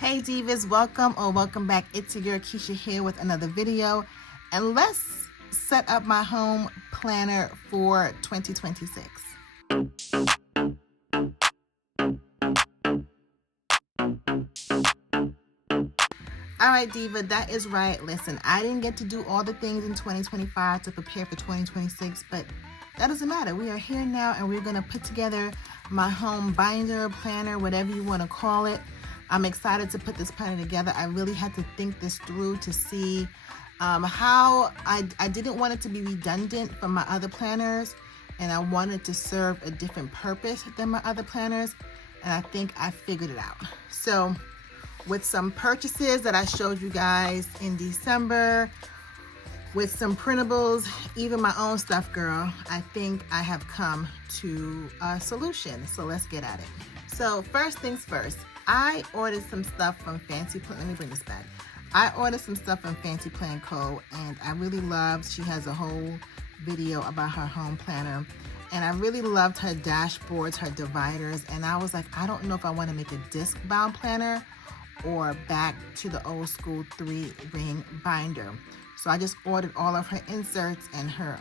Hey Divas, welcome or welcome back. It's your girl Keisha here with another video, and let's set up my home planner for 2026. All right, Diva, that is right. Listen, I didn't get to do all the things in 2025 to prepare for 2026, but that doesn't matter. We are here now, and we're going to put together my home binder, planner, whatever you want to call it. I'm excited to put this planner together. I really had to think this through to see how I didn't want it to be redundant from my other planners, and I wanted to serve a different purpose than my other planners, and I think I figured it out. So with some purchases that I showed you guys in December, with some printables, even my own stuff, girl, I think I have come to a solution. So let's get at it. So first things first, I ordered some stuff from Fancy Plan. Let me bring this back. I ordered some stuff from Fancy Plan Co. and I really loved, she has a whole video about her home planner. And I really loved her dashboards, her dividers. And I was like, I don't know if I want to make a disc bound planner or back to the old school 3-ring binder. So I just ordered all of her inserts and her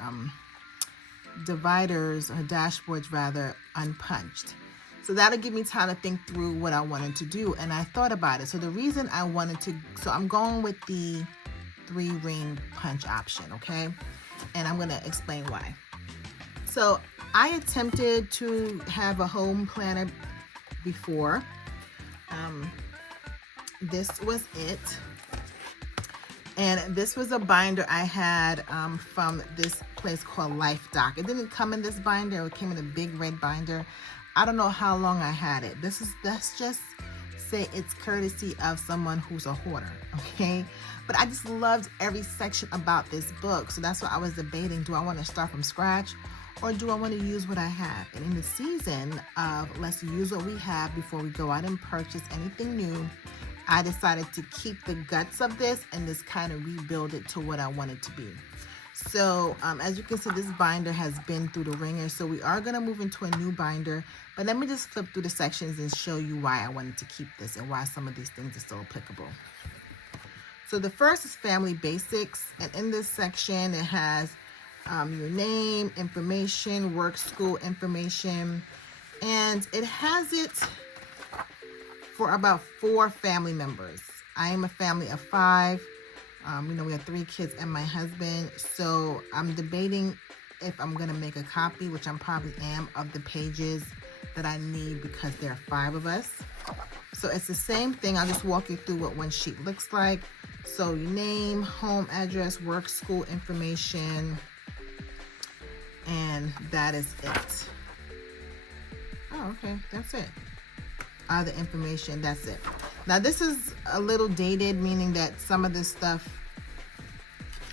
dividers, her dashboards rather, unpunched. So that'll give me time to think through what I wanted to do. And I thought about it. So the reason I wanted to, so I'm going with the 3-ring punch option, okay? And I'm gonna explain why. So I attempted to have a home planner before. This was it. And this was a binder I had from this place called Life Doc. It didn't come in this binder. It came in a big red binder. I don't know how long I had it. Let's just say it's courtesy of someone who's a hoarder, okay? But I just loved every section about this book. So that's why I was debating, do I want to start from scratch or do I want to use what I have? And in the season of let's use what we have before we go out and purchase anything new, I decided to keep the guts of this and just kind of rebuild it to what I want it to be. So as you can see, this binder has been through the ringer. So we are going to move into a new binder. But let me just flip through the sections and show you why I wanted to keep this and why some of these things are still applicable. So the first is Family Basics. And in this section, it has your name, information, work, school information. And it has it for about 4 family members. I am a family of 5. We have 3 kids and my husband. So I'm debating if I'm going to make a copy, which I probably am, of the pages that I need because there are 5 of us. So it's the same thing. I'll just walk you through what one sheet looks like. So your name, home address, work, school information, and that is it. Oh, okay. That's it. The information, that's it. Now this is a little dated, meaning that some of this stuff,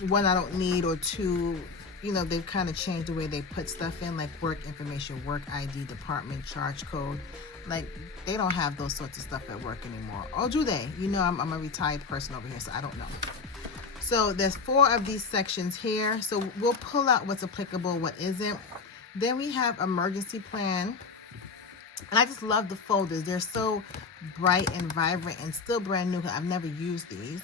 1, I don't need, or 2, they've kind of changed the way they put stuff in, like work information, work ID, department, charge code. Like they don't have those sorts of stuff at work anymore. Or do they? I'm a retired person over here, so I don't know. So there's 4 of these sections here. So we'll pull out what's applicable, what isn't. Then we have emergency plan. And I just love the folders. They're so bright and vibrant and still brand new. I've never used these.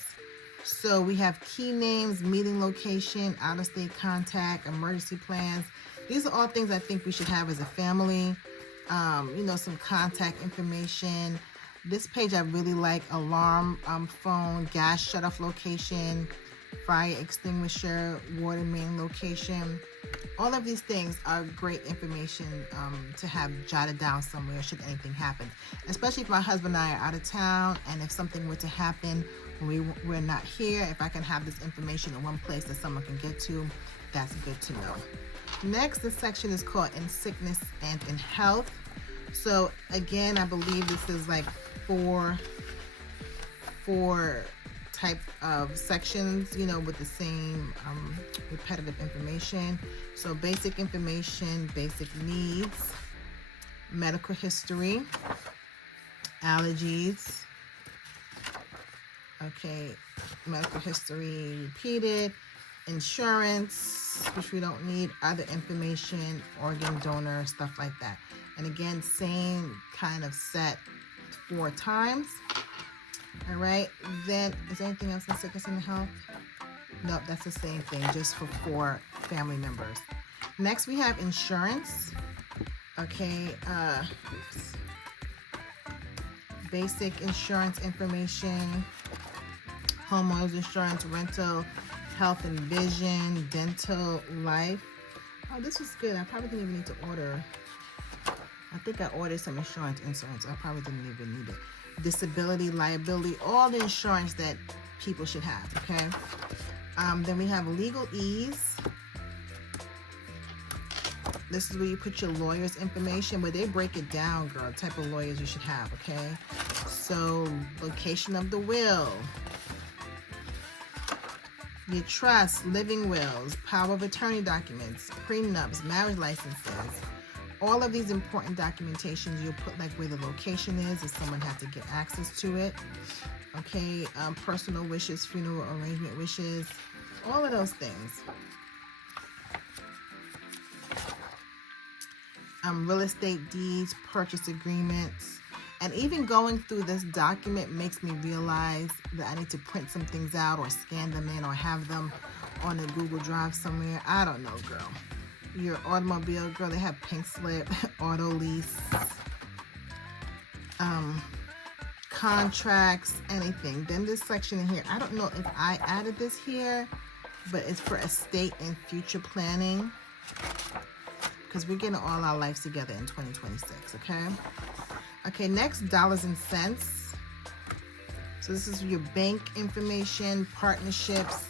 So we have key names, meeting location, out-of-state contact, emergency plans. These are all things I think we should have as a family. Some contact information. This page I really like: alarm, phone, gas shut-off location, fire extinguisher, water main location. All of these things are great information to have jotted down somewhere should anything happen, especially if my husband and I are out of town, and if something were to happen when we're not here, if I can have this information in one place that someone can get to, that's good to know. Next, this section is called In Sickness and in Health. So again, I believe this is like four type of sections, with the same repetitive information. So basic information, basic needs, medical history, allergies, okay, medical history repeated, insurance, which we don't need, other information, organ donor, stuff like that. And again, same kind of set 4 times. All right, then is there anything else in sickness and health? Nope, that's the same thing, just for 4 family members. Next, we have insurance. Okay, oops. Basic insurance information, homeowners insurance, rental, health and vision, dental, life. Oh, this was good. I probably didn't even need to order. I think I ordered some insurance. I probably didn't even need it. Disability, liability, all the insurance that people should have, okay? Then we have legal ease. This is where you put your lawyer's information, where they break it down, girl, the type of lawyers you should have, okay? So, location of the will, your trust, living wills, power of attorney documents, prenups, marriage licenses. All of these important documentations, you'll put like where the location is if someone has to get access to it. Okay, personal wishes, funeral arrangement wishes, all of those things. Real estate deeds, purchase agreements. And even going through this document makes me realize that I need to print some things out or scan them in or have them on a Google Drive somewhere. I don't know, girl. Your automobile, girl, they have pink slip, auto lease, contracts, anything. Then this section in here, I don't know if I added this here, but it's for estate and future planning, because we're getting all our lives together in 2026, okay? Okay, next, dollars and cents. So this is your bank information, partnerships,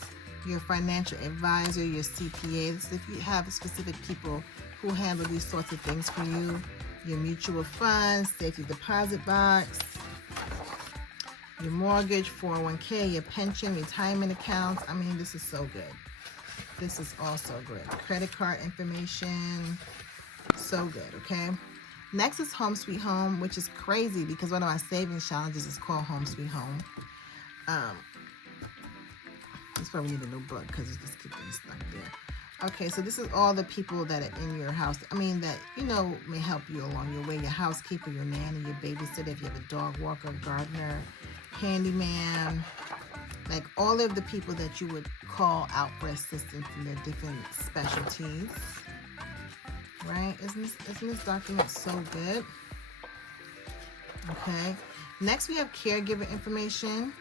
your financial advisor, your CPA. This is if you have specific people who handle these sorts of things for you. Your mutual funds, safety deposit box, your mortgage, 401k, your pension, retirement accounts. I mean, this is so good. This is also good. Credit card information, so good, okay? Next is Home Sweet Home, which is crazy because one of my savings challenges is called Home Sweet Home. This probably need a new book because it's just keeping stuck there. Okay, so this is all the people that are in your house. I mean, that, you know, may help you along your way. Your housekeeper, your nanny, your babysitter, if you have a dog walker, gardener, handyman, like all of the people that you would call out for assistance in their different specialties. Right? Isn't this document so good? Okay. Next, we have caregiver information.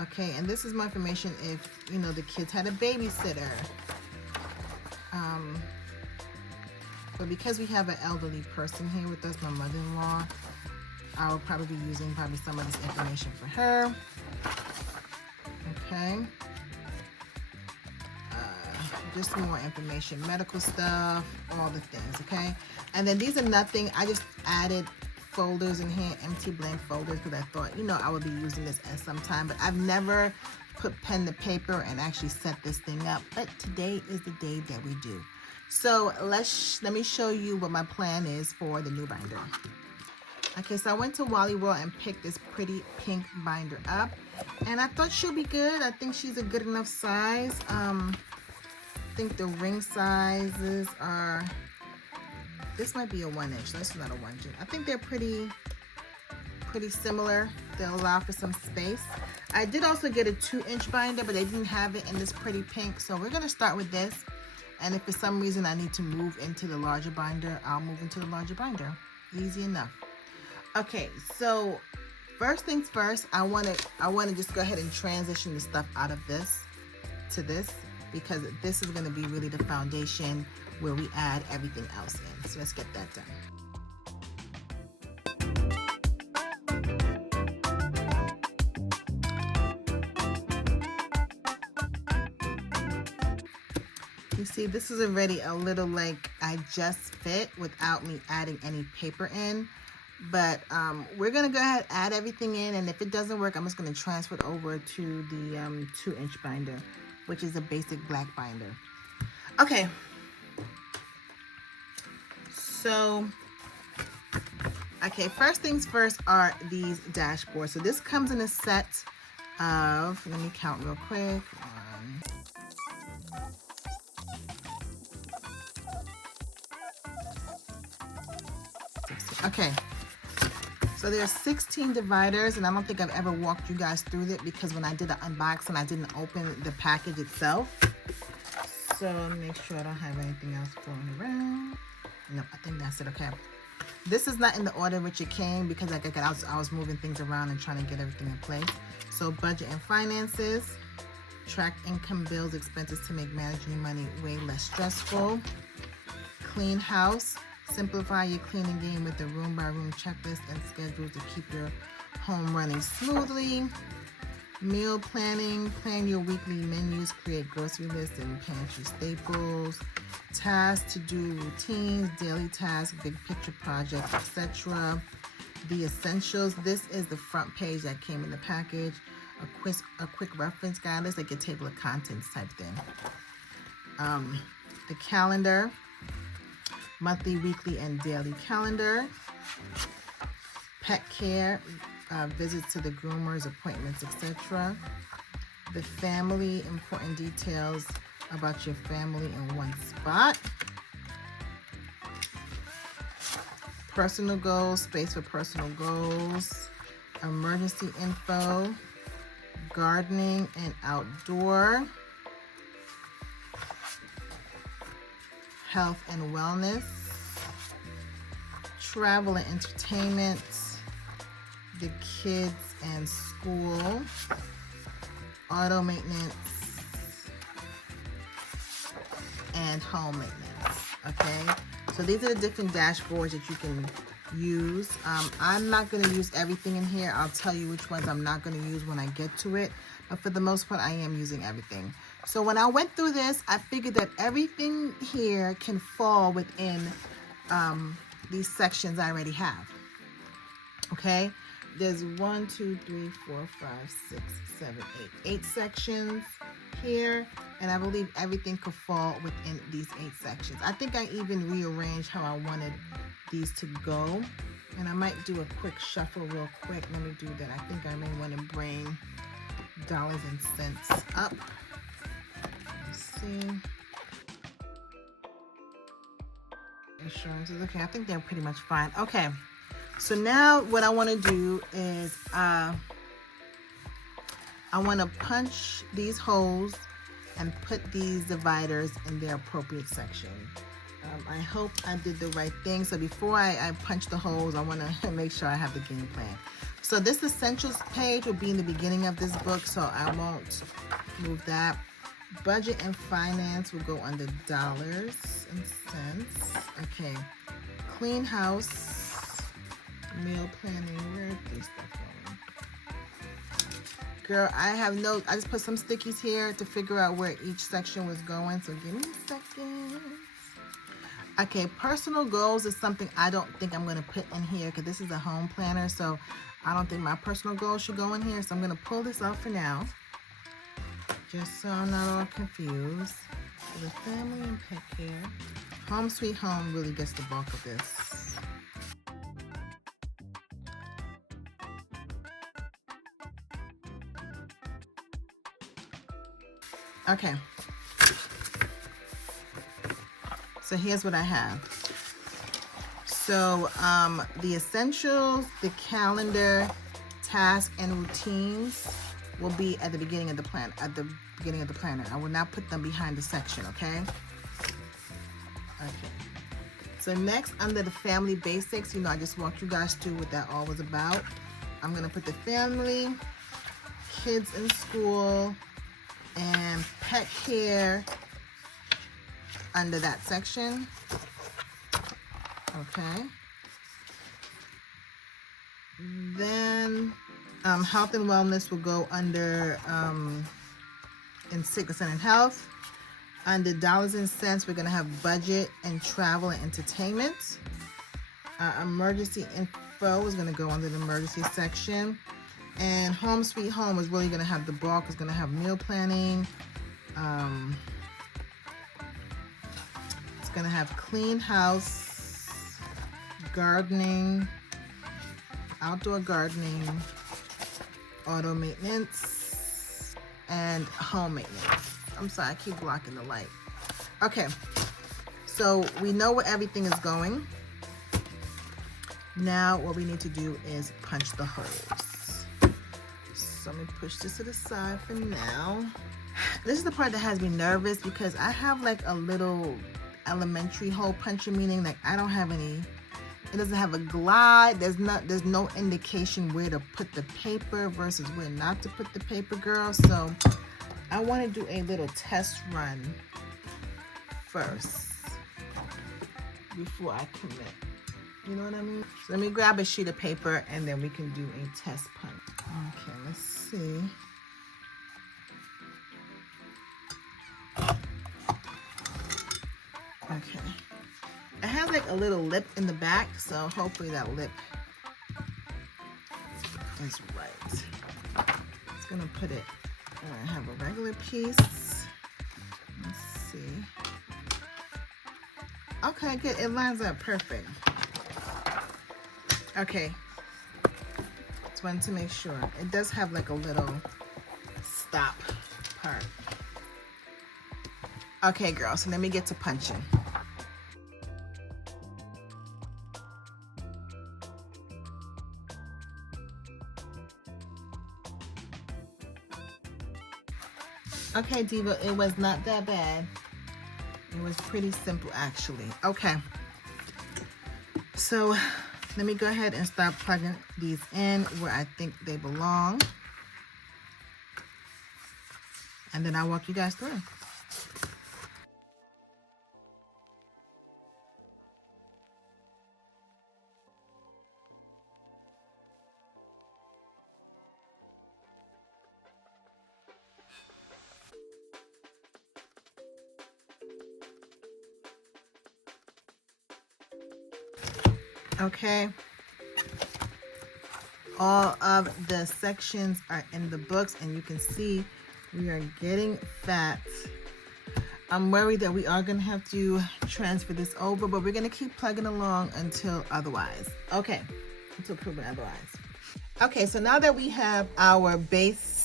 Okay, and this is my information if, you know, the kids had a babysitter. But because we have an elderly person here with us, my mother-in-law, I will probably be using some of this information for her. Okay. Just more information, medical stuff, all the things, okay? And then these are nothing. I just added folders in here, empty blank folders, because I thought, you know, I would be using this at some time, but I've never put pen to paper and actually set this thing up. But today is the day that we do. So let me show you what my plan is for the new binder. Okay, so I went to Wally World and picked this pretty pink binder up, and I thought she'll be good. I think she's a good enough size. I think the ring sizes are, this might be a 1-inch. This is not a 1-inch. I think they're pretty similar. They'll allow for some space. I did also get a 2-inch binder, but they didn't have it in this pretty pink. So we're gonna start with this. And if for some reason I need to move into the larger binder, I'll move into the larger binder. Easy enough. Okay, so first things first, I wanna just go ahead and transition the stuff out of this to this, because this is gonna be really the foundation where we add everything else in. So let's get that done. You see, this is already a little like I just fit without me adding any paper in. But we're gonna go ahead and add everything in, and if it doesn't work, I'm just gonna transfer it over to the 2-inch binder, which is a basic black binder. Okay. So, okay, first things first are these dashboards. So this comes in a set of, let me count real quick. 1, okay, So there's 16 dividers, and I don't think I've ever walked you guys through it because when I did the unboxing, I didn't open the package itself. So make sure I don't have anything else floating around. Nope, I think that's it. Okay. This is not in the order which it came because like I was moving things around and trying to get everything in place. So budget and finances, track income, bills, expenses to make managing money way less stressful. Clean house, simplify your cleaning game with a room by room checklist and schedules to keep your home running smoothly. Meal planning, plan your weekly menus, create grocery lists and pantry staples. Tasks, to-do routines, daily tasks, big picture projects, etc. The essentials, this is the front page that came in the package. A quick reference guide, it's like a table of contents type thing. The calendar, monthly, weekly, and daily calendar. Pet care, visits to the groomers, appointments, etc. The family, important details about your family in one spot. Personal goals, space for personal goals. Emergency info. Gardening and outdoor. Health and wellness. Travel and entertainment. The kids and school. Auto maintenance. And home maintenance. Okay, so these are the different dashboards that you can use. I'm not going to use everything in here. I'll tell you which ones I'm not going to use when I get to it, but for the most part I am using everything. So when I went through this, I figured that everything here can fall within these sections I already have. Okay, there's 1, 2, 3, 4, 5, 6, 7, 8 sections here, and I believe everything could fall within these 8 sections. I think I even rearranged how I wanted these to go, and I might do a quick shuffle real quick. Let me do that. I think I may want to bring dollars and cents up. Let's see. Insurance is okay. I think they're pretty much fine. Okay, so now what I want to do is I want to punch these holes and put these dividers in their appropriate section. I hope I did the right thing. So before I punch the holes, I want to make sure I have the game plan. So this essentials page will be in the beginning of this book, so I won't move that. Budget and finance will go under dollars and cents. Okay. Clean house, meal planning, where is this stuff going? Girl, I just put some stickies here to figure out where each section was going, so give me a second. Okay, personal goals is something I don't think I'm going to put in here because this is a home planner, so I don't think my personal goals should go in here, so I'm going to pull this out for now, just so I'm not all confused. So the family and pet care. Home Sweet Home really gets the bulk of this. Okay, so here's what I have. So the essentials, the calendar, tasks, and routines will be at the beginning of the plan. At the beginning of the planner, I will not put them behind the section. Okay. Okay. So next, under the family basics, I just walked you guys through what that all was about. I'm gonna put the family, kids in school, and pet care under that section. Okay. Then health and wellness will go under in sickness and in health. Under dollars and cents, we're going to have budget and travel and entertainment. Emergency info is going to go under the emergency section. And Home Sweet Home is really going to have the bulk. It's going to have meal planning. It's going to have clean house, gardening, outdoor gardening, auto maintenance, and home maintenance. I'm sorry, I keep blocking the light. Okay, so we know where everything is going. Now what we need to do is punch the holes. So let me push this to the side for now. This is the part that has me nervous because I have like a little elementary hole puncher, meaning like I don't have any, it doesn't have a glide. There's no indication where to put the paper versus where not to put the paper, girl. So I want to do a little test run first before I commit. You know what I mean? So let me grab a sheet of paper and then we can do a test punch. Okay, let's see. Okay. It has like a little lip in the back, so hopefully that lip is right. It's gonna put it, I have a regular piece. Let's see. Okay, good, it lines up perfect. Okay, just wanted to make sure. It does have like a little stop part. Okay, girl, so let me get to punching. Okay, Diva, it was not that bad. It was pretty simple, actually. Okay. So let me go ahead and start plugging these in where I think they belong. And then I'll walk you guys through. Okay, all of the sections are in the books and you can see we are getting fat. I'm worried that we are gonna have to transfer this over, but we're gonna keep plugging along until otherwise. Okay, until proven otherwise. Okay, so now that we have our base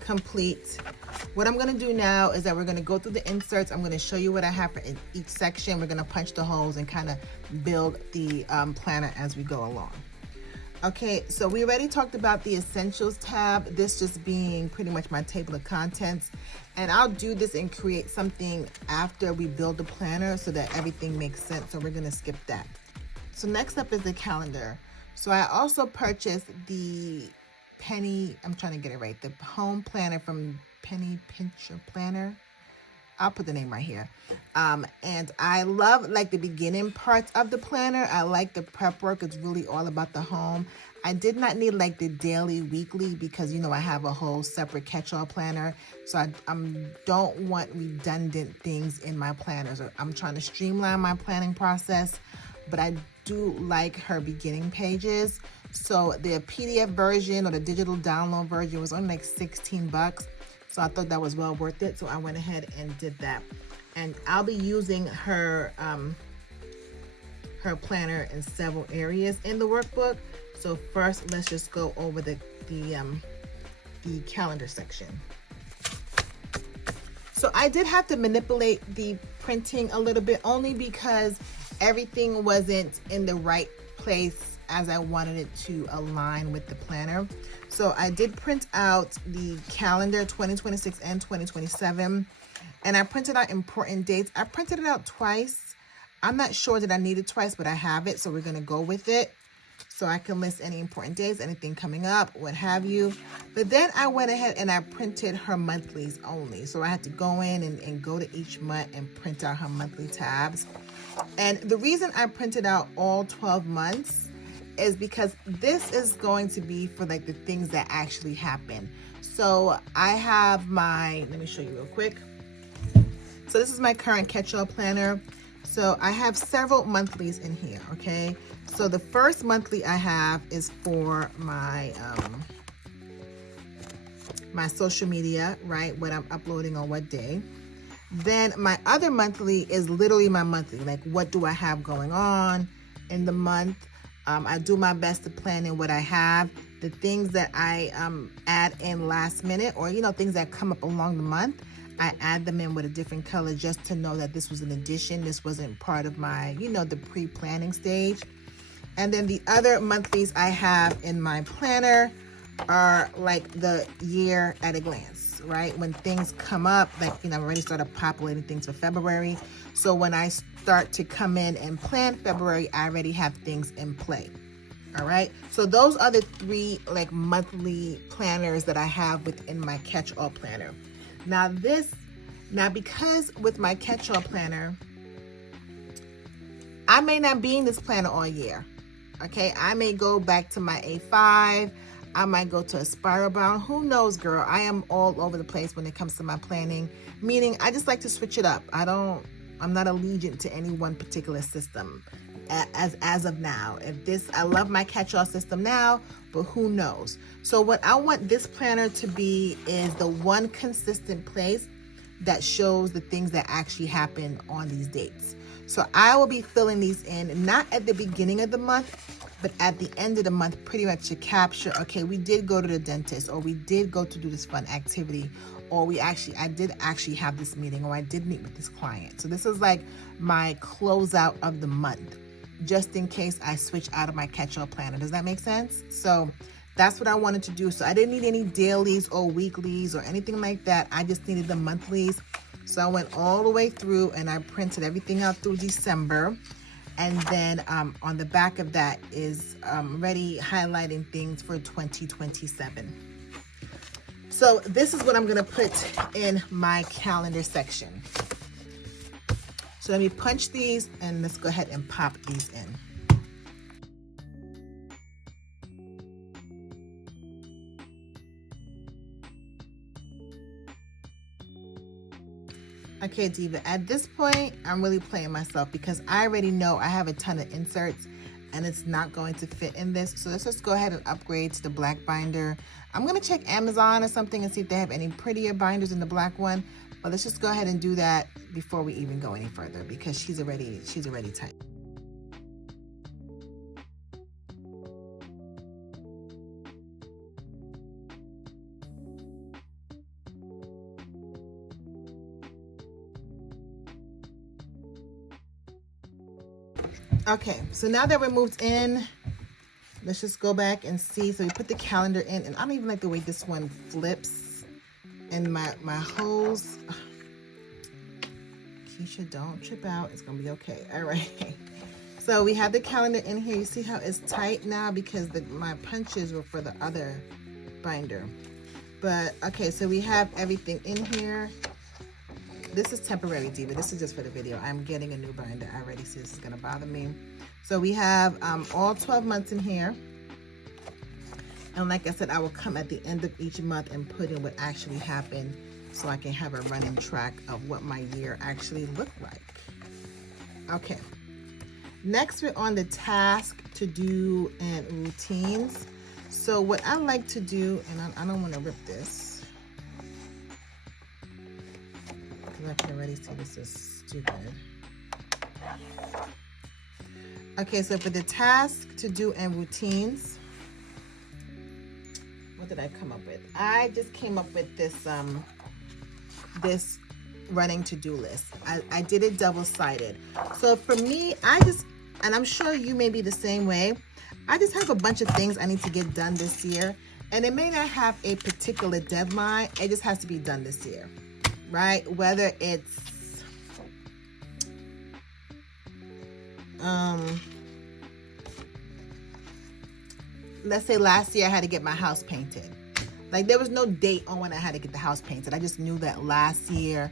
complete, what I'm gonna do now is that we're gonna go through the inserts. I'm gonna show you what I have for each section. We're gonna punch the holes and kind of build the planner as we go along. Okay, so we already talked about the essentials tab, this just being pretty much my table of contents. And I'll do this and create something after we build the planner so that everything makes sense. So we're gonna skip that. So next up is the calendar. So I also purchased the I'm trying to get it right, the home planner from Penny Pincher Planner. I'll put the name right here. And I love like the beginning parts of the planner. I like the prep work. It's really all about the home. I did not need like the daily, weekly, because you know I have a whole separate catch-all planner. So I don't want redundant things in my planners. I'm trying to streamline my planning process, but I do like her beginning pages. So the PDF version or the digital download version was only like 16 bucks. So I thought that was well worth it. So I went ahead and did that. And I'll be using her planner in several areas in the workbook. So first, let's just go over the calendar section. So I did have to manipulate the printing a little bit, only because everything wasn't in the right place as I wanted it to align with the planner. So I did print out the calendar 2026 and 2027, and I printed out important dates. I printed it out twice. I'm not sure that I need it twice, but I have it, so we're gonna go with it. So I can list any important dates, anything coming up, what have you. But then I went ahead and I printed her monthlies only. So I had to go in and go to each month and print out her monthly tabs. And the reason I printed out all 12 months is because this is going to be for like the things that actually happen. So I have let me show you real quick. So this is my current catch-all planner. So I have several monthlies in here, okay? So the first monthly I have is for my my social media, right? What I'm uploading on what day. Then my other monthly is literally my monthly, like what do I have going on in the month. I do my best to plan in what I have. The things that I add in last minute, or things that come up along the month, I add them in with a different color just to know that this was an addition. This wasn't part of my, the pre-planning stage. And then the other monthlies I have in my planner are like the year at a glance, right? When things come up, like, you know, I've already started populating things for February. So when I start to come in and plan February, I already have things in play. All right. So those are the 3 like monthly planners that I have within my catch-all planner. Now because with my catch-all planner, I may not be in this planner all year. Okay, I may go back to my A5. I might go to a spiral bound. Who knows, girl? I am all over the place when it comes to my planning, meaning I just like to switch it up. I'm not allegiant to any one particular system as of now. I love my catch-all system now, but who knows? So what I want this planner to be is the one consistent place that shows the things that actually happen on these dates. So I will be filling these in, not at the beginning of the month, but at the end of the month, pretty much to capture, okay, we did go to the dentist, or we did go to do this fun activity, or I did actually have this meeting, or I did meet with this client. So this is like my closeout of the month, just in case I switch out of my catch-all planner. Does that make sense? So that's what I wanted to do. So I didn't need any dailies or weeklies or anything like that. I just needed the monthlies. So I went all the way through and I printed everything out through December. And then on the back of that is already highlighting things for 2027. So this is what I'm gonna put in my calendar section. So let me punch these and let's go ahead and pop these in. Okay, Diva, at this point, I'm really playing myself because I already know I have a ton of inserts and it's not going to fit in this. So let's just go ahead and upgrade to the black binder. I'm gonna check Amazon or something and see if they have any prettier binders in the black one, but let's just go ahead and do that before we even go any further because she's already tight. Okay, so now that we're moved in, let's just go back and see. So we put the calendar in, and I don't even like the way this one flips. And my hose, Keisha, don't trip out. It's gonna be okay. All right. So we have the calendar in here. You see how it's tight now because my punches were for the other binder. But okay, so we have everything in here. This is temporary, Diva. This is just for the video. I'm getting a new binder. I already see this is gonna bother me. So we have all 12 months in here. And like I said, I will come at the end of each month and put in what actually happened so I can have a running track of what my year actually looked like. Okay. Next, we're on the task, to do, and routines. So what I like to do, and I don't want to rip this, I can already see this is stupid. Okay, so for the task, to do, and routines, what did I come up with? I just came up with this this running to-do list. I did it double-sided. So for me, and I'm sure you may be the same way, I just have a bunch of things I need to get done this year, and it may not have a particular deadline. It just has to be done this year. Right? Whether it's let's say last year I had to get my house painted. Like there was no date on when I had to get the house painted. I just knew that last year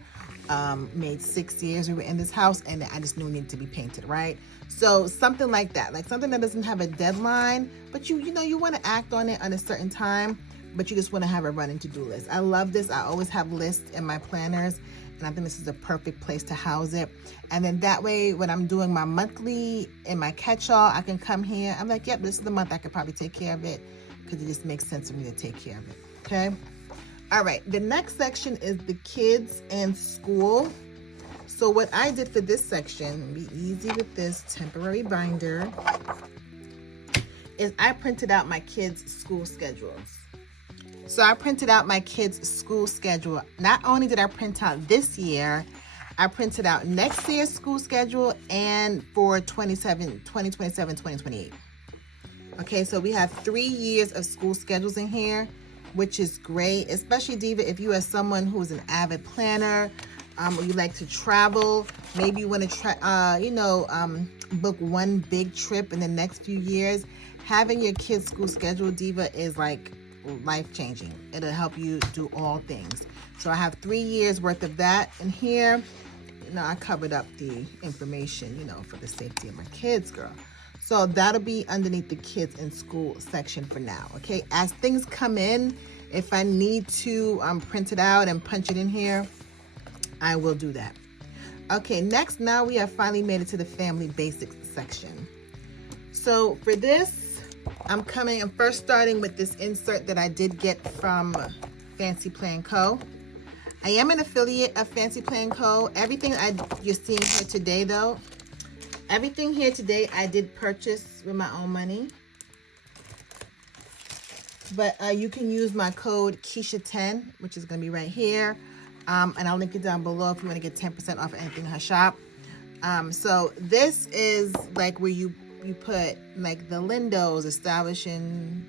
made 6 years we were in this house, and I just knew it needed to be painted, right? So something like that, like something that doesn't have a deadline, but you know you want to act on it on a certain time, but you just want to have a running to-do list. I love this. I always have lists in my planners, and I think this is a perfect place to house it. And then that way, when I'm doing my monthly in my catch-all, I can come here. I'm like, yep, this is the month I could probably take care of it because it just makes sense for me to take care of it, okay? All right, the next section is the kids and school. So what I did for this section, be easy with this temporary binder, is I printed out my kids' school schedules. So I printed out my kids' school schedule. Not only did I print out this year, I printed out next year's school schedule and for 2027, 2028. Okay, so we have 3 years of school schedules in here, which is great, especially Diva, if you are someone who's an avid planner, or you like to travel, maybe you want to try, book one big trip in the next few years. Having your kids' school schedule, Diva, is like life-changing. It'll help you do all things. So I have 3 years worth of that in here. I covered up the information, for the safety of my kids, girl. So that'll be underneath the kids in school section for now, okay? As things come in, if I need to print it out and punch it in here, I will do that. Okay, next, now we have finally made it to the family basics section. So for this, I'm first starting with this insert that I did get from Fancy Plan Co. I am an affiliate of Fancy Plan Co. Everything you're seeing here today, though, everything here today I did purchase with my own money. But you can use my code Keisha10, which is going to be right here. And I'll link it down below if you want to get 10% off anything in her shop. So this is like where you put like the Lindos established in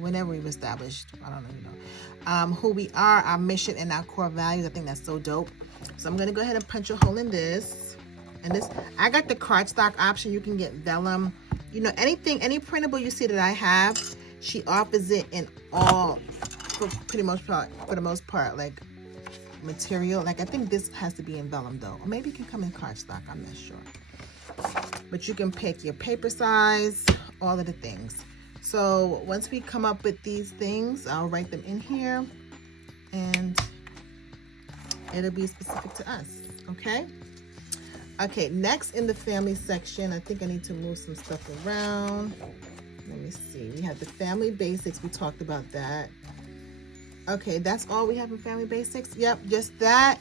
whenever we were established. I don't know, who we are, our mission, and our core values. I think that's so dope. So I'm going to go ahead and punch a hole in this. And this, I got the cardstock option. You can get vellum. Any printable you see that I have, she offers it in all, for the most part, like material. Like I think this has to be in vellum though, or maybe it can come in cardstock. I'm not sure. But you can pick your paper size, all of the things. So once we come up with these things, I'll write them in here, and it'll be specific to us. Okay. Okay, next in the family section, I think I need to move some stuff around. Let me see. We have the family basics. We talked about that. Okay, that's all we have in family basics. Yep, just that.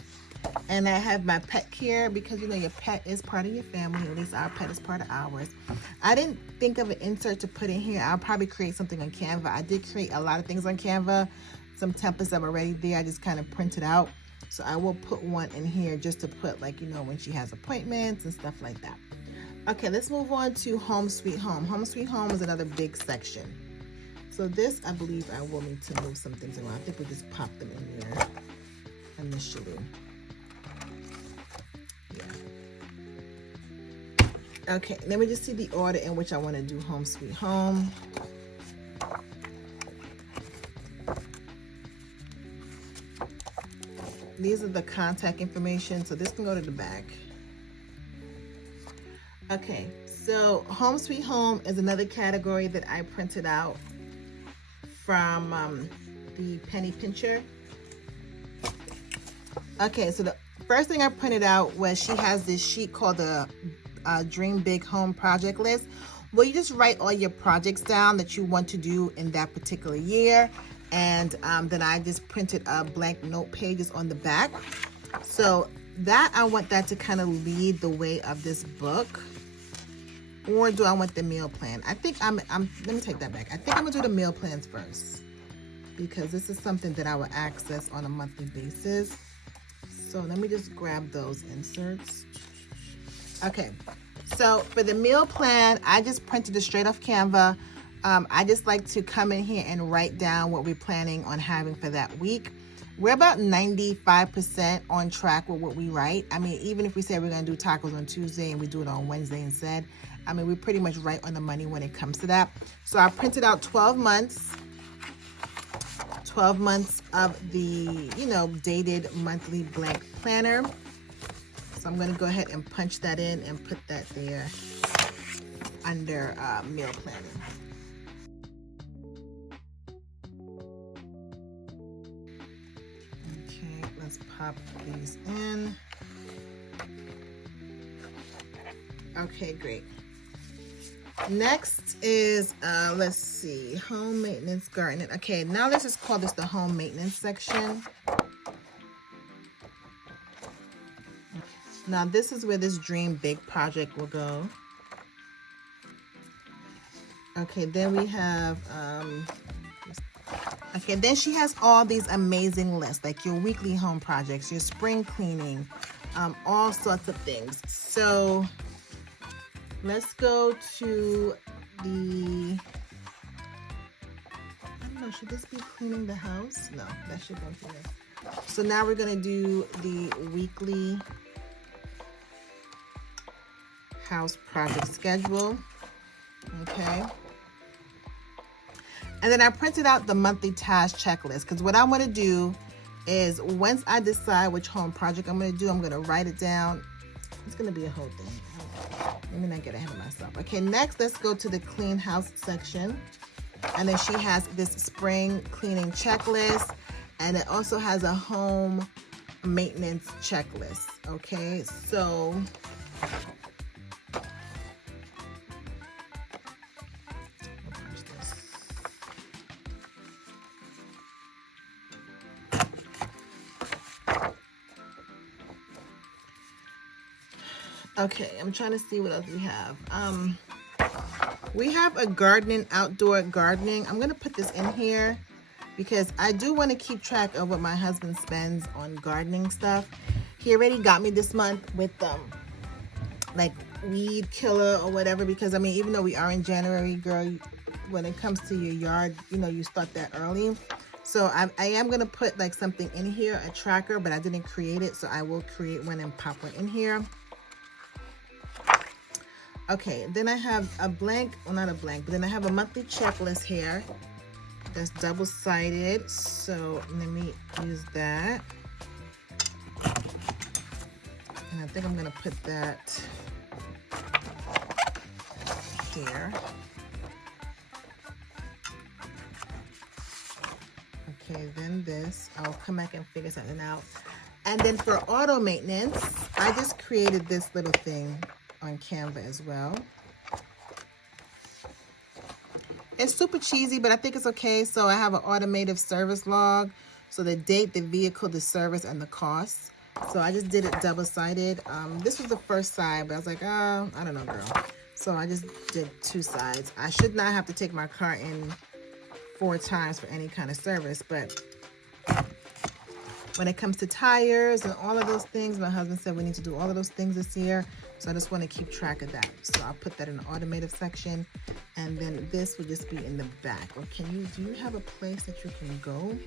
And I have my pet care, because your pet is part of your family. At least our pet is part of ours. I didn't think of an insert to put in here. I'll probably create something on Canva. I did create a lot of things on Canva. Some templates that were already there. I just kind of printed out. So I will put one in here just to put, like, when she has appointments and stuff like that. Okay, let's move on to Home Sweet Home. Home Sweet Home is another big section. So this, I believe I will need to move some things around. I think we just pop them in there initially. Yeah. Okay, let me just see the order in which I want to do Home Sweet Home. These are the contact information, so this can go to the back. Okay, so Home Sweet Home is another category that I printed out from the Penny Pincher. Okay, so the first thing I printed out was she has this sheet called the Dream Big Home Project List, where you just write all your projects down that you want to do in that particular year. And then I just printed blank note pages on the back. So that, I want that to kind of lead the way of this book. Or do I want the meal plan? I think let me take that back. I think I'm gonna do the meal plans first, because this is something that I will access on a monthly basis. So let me just grab those inserts. Okay, so for the meal plan, I just printed it straight off Canva. I just like to come in here and write down what we're planning on having for that week. We're about 95% on track with what we write. I mean, even if we say we're going to do tacos on Tuesday and we do it on Wednesday instead, I mean, we're pretty much right on the money when it comes to that. So I printed out 12 months. 12 months of the, dated monthly blank planner. So I'm going to go ahead and punch that in and put that there under meal planning. Okay, let's pop these in. Okay, great. Next is, let's see, home maintenance, gardening. Okay, now let's just call this the home maintenance section. Now this is where this Dream Big project will go. Okay, then we have, okay, then she has all these amazing lists, like your weekly home projects, your spring cleaning, all sorts of things. So let's go to the, I don't know, should this be cleaning the house? No, that should go here. So now we're gonna do the weekly house project schedule, okay? And then I printed out the monthly task checklist, because what I want to do is once I decide which home project I'm going to do, I'm going to write it down. It's going to be a whole thing. Let me not get ahead of myself. Okay, next let's go to the clean house section. And then she has this spring cleaning checklist, and it also has a home maintenance checklist. Okay, so okay, I'm trying to see what else we have. We have a gardening, outdoor gardening. I'm gonna put this in here because I do want to keep track of what my husband spends on gardening stuff. He already got me this month with like weed killer or whatever, because I mean, even though we are in January, girl, when it comes to your yard, you know, you start that early. So I am gonna put like something in here, a tracker, but I didn't create it, so I will create one and pop one in here. Okay, then I have a blank, well not a blank, but then I have a monthly checklist here that's double-sided. So let me use that. And I think I'm gonna put that here. Okay, then this, I'll come back and figure something out. And then for auto maintenance, I just created this little thing on Canva as well. It's super cheesy, but I think it's okay. So I have an automated service log. So the date, the vehicle, the service, and the cost. So I just did it double-sided. This was the first side, but I was like, oh, I don't know, girl. So I just did 2 sides. I should not have to take my car in 4 times for any kind of service, but when it comes to tires and all of those things, my husband said we need to do all of those things this year. So I just want to keep track of that. So I'll put that in the automated section. And then this will just be in the back. Or do you have a place that you can go?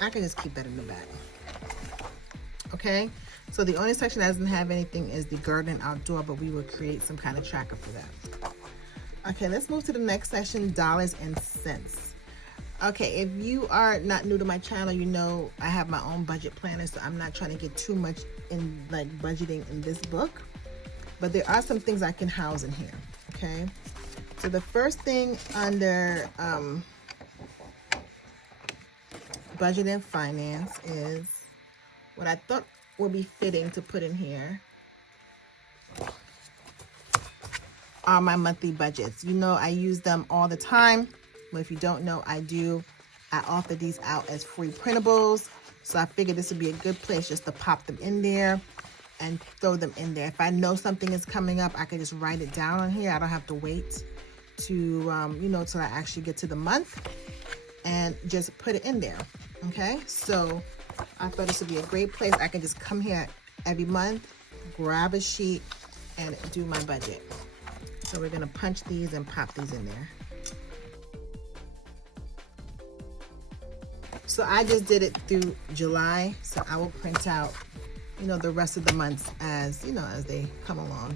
I can just keep that in the back. Okay. So the only section that doesn't have anything is the garden outdoor, but we will create some kind of tracker for that. Okay, let's move to the next section, dollars and cents. Okay, if you are not new to my channel, you know I have my own budget planner, so I'm not trying to get too much in like budgeting in this book, but there are some things I can house in here. Okay, so the first thing under budget and finance is what I thought would be fitting to put in here are my monthly budgets. You know I use them all the time. But if you don't know, I do. I offer these out as free printables. So I figured this would be a good place just to pop them in there and throw them in there. If I know something is coming up, I can just write it down on here. I don't have to wait to, you know, till I actually get to the month and just put it in there. Okay, so I thought this would be a great place. I can just come here every month, grab a sheet, and do my budget. So we're gonna punch these and pop these in there. So I just did it through July, so I will print out, you know, the rest of the months as, you know, as they come along.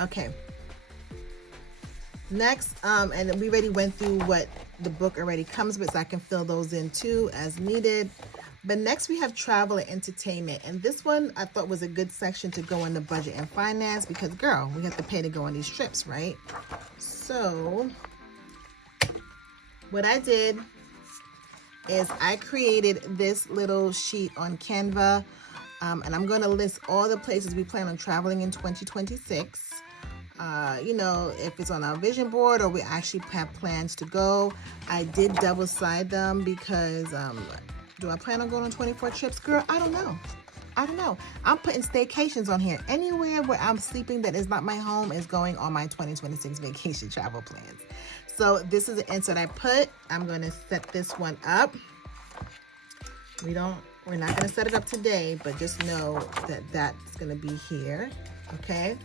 Okay. Next, and we already went through what the book already comes with, so I can fill those in too as needed. But next we have travel and entertainment. And this one I thought was a good section to go in the budget and finance because, girl, we have to pay to go on these trips, right? So what I did is I created this little sheet on Canva, and I'm going to list all the places we plan on traveling in 2026. You know, if it's on our vision board or we actually have plans to go. I did double side them because do I plan on going on 24 trips? Girl, I don't know. I'm putting staycations on here. Anywhere where I'm sleeping that is not my home is going on my 2026 vacation travel plans. So this is the insert I put. I'm going to set this one up. We don't We're not going to set it up today, but just know that that's going to be here. Okay.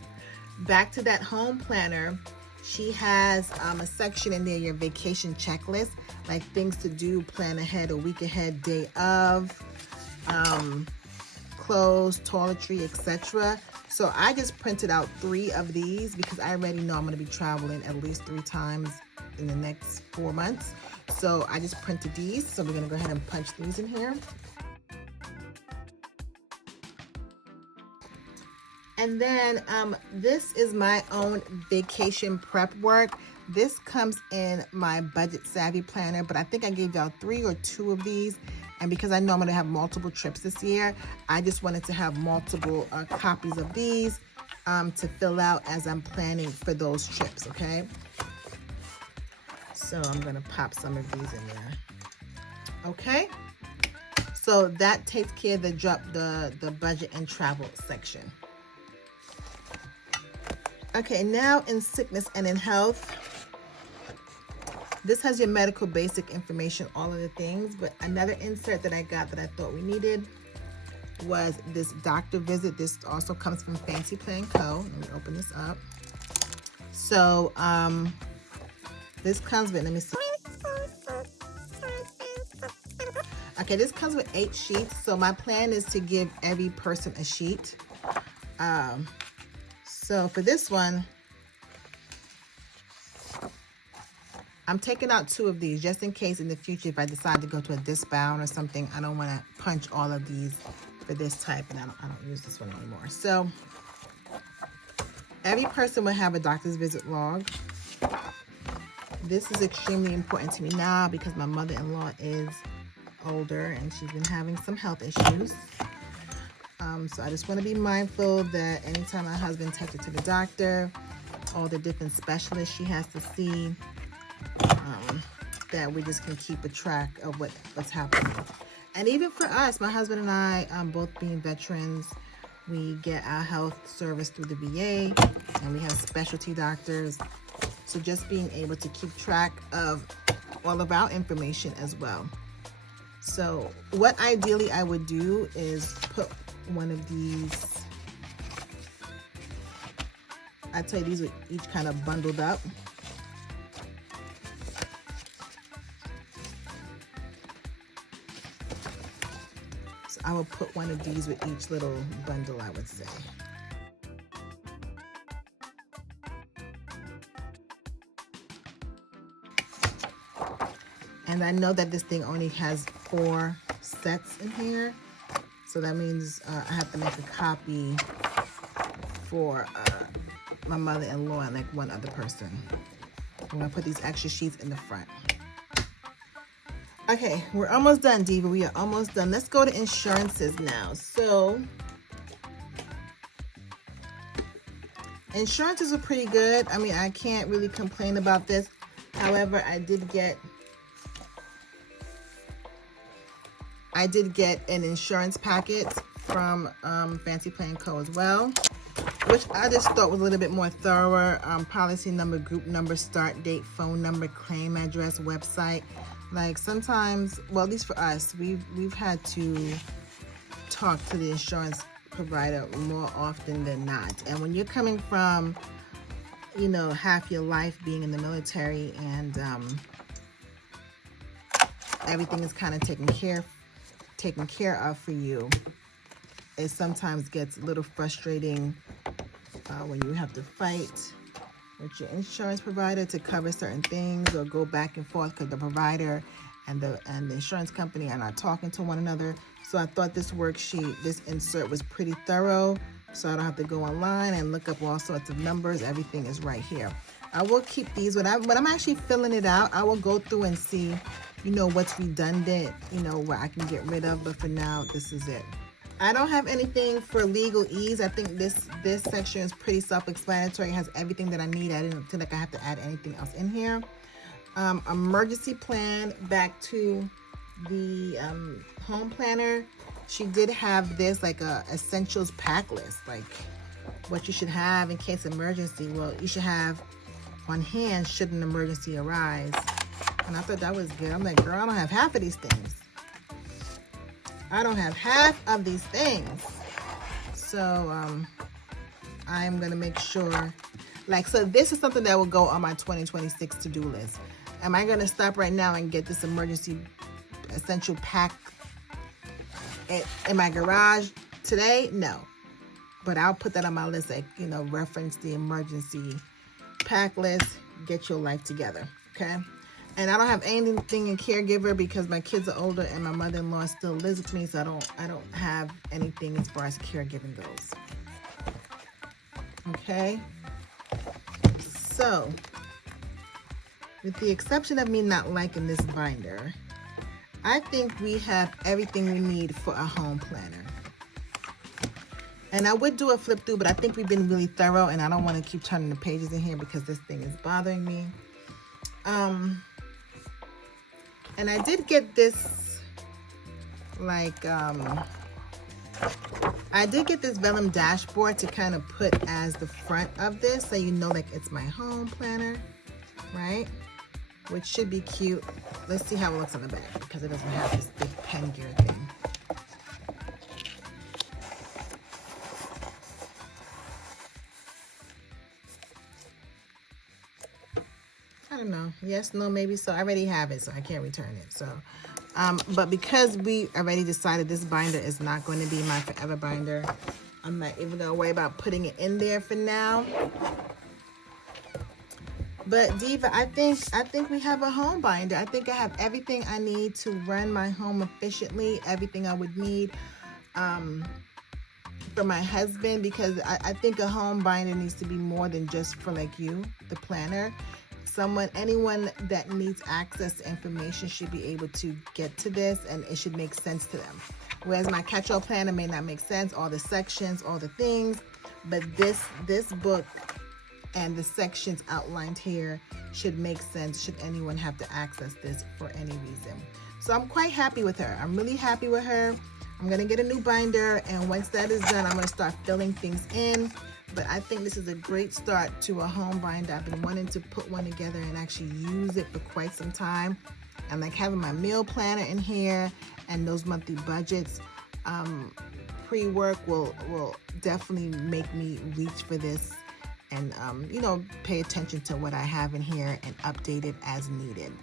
Back to that home planner. She has a section in there, your vacation checklist, like things to do, plan ahead, a week ahead, day of, clothes, toiletry, etc. So I just printed out 3 of these because I already know I'm going to be traveling at least 3 times in the next 4 months. So I just printed these. So we're going to go ahead and punch these in here. And then this is my own vacation prep work. This comes in my budget savvy planner, but I think I gave y'all 3 or 2 of these. And because I know I'm gonna have multiple trips this year, I just wanted to have multiple copies of these to fill out as I'm planning for those trips, okay? So I'm gonna pop some of these in there. Okay? So that takes care of the budget and travel section. Okay, now in sickness and in health, this has your medical basic information, all of the things, but another insert that I got that I thought we needed was this doctor visit. This also comes from Fancy Plan Co. Let me open this up. So this comes with, let me see. Okay, this comes with 8 sheets. So my plan is to give every person a sheet. So for this one, I'm taking out 2 of these just in case in the future if I decide to go to a discount or something, I don't want to punch all of these for this type, and I don't use this one anymore. So every person will have a doctor's visit log. This is extremely important to me now because my mother-in-law is older and she's been having some health issues. So I just want to be mindful that anytime my husband takes her to the doctor, all the different specialists she has to see, that we just can keep a track of what's happening. And even for us, my husband and I, both being veterans, we get our health service through the VA, and we have specialty doctors. So just being able to keep track of all of our information as well. So what ideally I would do is put one of these, I'd say these are each kind of bundled up. So I will put one of these with each little bundle, I would say. And I know that this thing only has 4 sets in here. So that means I have to make a copy for my mother-in-law and like one other person. I'm gonna put these extra sheets in the front. Okay, we're almost done, Diva. We are almost done. Let's go to insurances now. So insurances are pretty good. I mean, I can't really complain about this. However, I did get an insurance packet from Fancy Plan Co. as well, which I just thought was a little bit more thorough. Policy number, group number, start date, phone number, claim address, website. Like sometimes, well, at least for us, we've had to talk to the insurance provider more often than not. And when you're coming from, you know, half your life being in the military and everything is kind of taken care of for you, it sometimes gets a little frustrating when you have to fight with your insurance provider to cover certain things or go back and forth because the provider and the insurance company are not talking to one another. So I thought this worksheet, this insert was pretty thorough, so I don't have to go online and look up all sorts of numbers. Everything is right here. I will keep these when I'm actually filling it out. I will go through and see, you know, what's redundant, you know, what I can get rid of, but for now, this is it. I don't have anything for legal ease. I think this section is pretty self-explanatory. It has everything that I need. I didn't feel like I have to add anything else in here. Emergency plan, back to the home planner. She did have this like a essentials pack list, like what you should have in case of emergency. Well, you should have on hand should an emergency arise. And I thought that was good. I'm like, girl, I don't have half of these things. I don't have half of these things. So I'm gonna make sure, like, so this is something that will go on my 2026 to-do list. Am I gonna stop right now and get this emergency essential pack in my garage today? No, but I'll put that on my list, like, you know, reference the emergency pack list, get your life together, okay? And I don't have anything in Caregiver because my kids are older and my mother-in-law still lives with me, so I don't have anything as far as caregiving goes. Okay? So, with the exception of me not liking this binder, I think we have everything we need for a home planner. And I would do a flip through, but I think we've been really thorough and I don't want to keep turning the pages in here because this thing is bothering me. And I did get this, like, I did get this vellum dashboard to kind of put as the front of this, so you know, like, it's my home planner, right? Which should be cute. Let's see how it looks on the back because it doesn't have this big pen gear thing. I don't know. Yes, no, maybe so. I already have it, so I can't return it. So, but because we already decided this binder is not going to be my forever binder, I'm not even going to worry about putting it in there for now. But Diva, I think we have a home binder. I think I have everything I need to run my home efficiently, everything I would need for my husband, because I think a home binder needs to be more than just for, like, you, the planner. Anyone that needs access to information should be able to get to this, and it should make sense to them. Whereas my catch-all planner may not make sense, all the sections, all the things, but this book and the sections outlined here should make sense should anyone have to access this for any reason. So I'm quite happy with her. I'm really happy with her. I'm gonna get a new binder, and once that is done, I'm gonna start filling things in. But I think this is a great start to a home binder. I've been wanting to put one together and actually use it for quite some time. And like having my meal planner in here and those monthly budgets pre-work will definitely make me reach for this and you know, pay attention to what I have in here and update it as needed.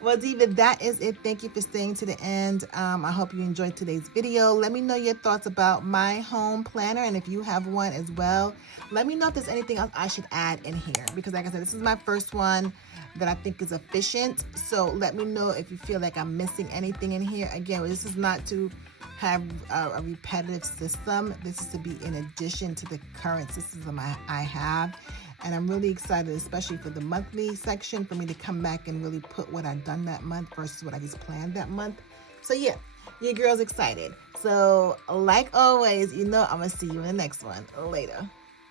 Well, Diva, that is it. Thank you for staying to the end. I hope you enjoyed today's video. Let me know your thoughts about my home planner, and if you have one as well, let me know if there's anything else I should add in here, because like I said, this is my first one that I think is efficient. So let me know if you feel like I'm missing anything in here. Again, this is not to have a repetitive system. This is to be in addition to the current system I have. And I'm really excited, especially for the monthly section, for me to come back and really put what I've done that month versus what I just planned that month. So yeah, your girl's excited. So like always, you know, I'm gonna see you in the next one. Later.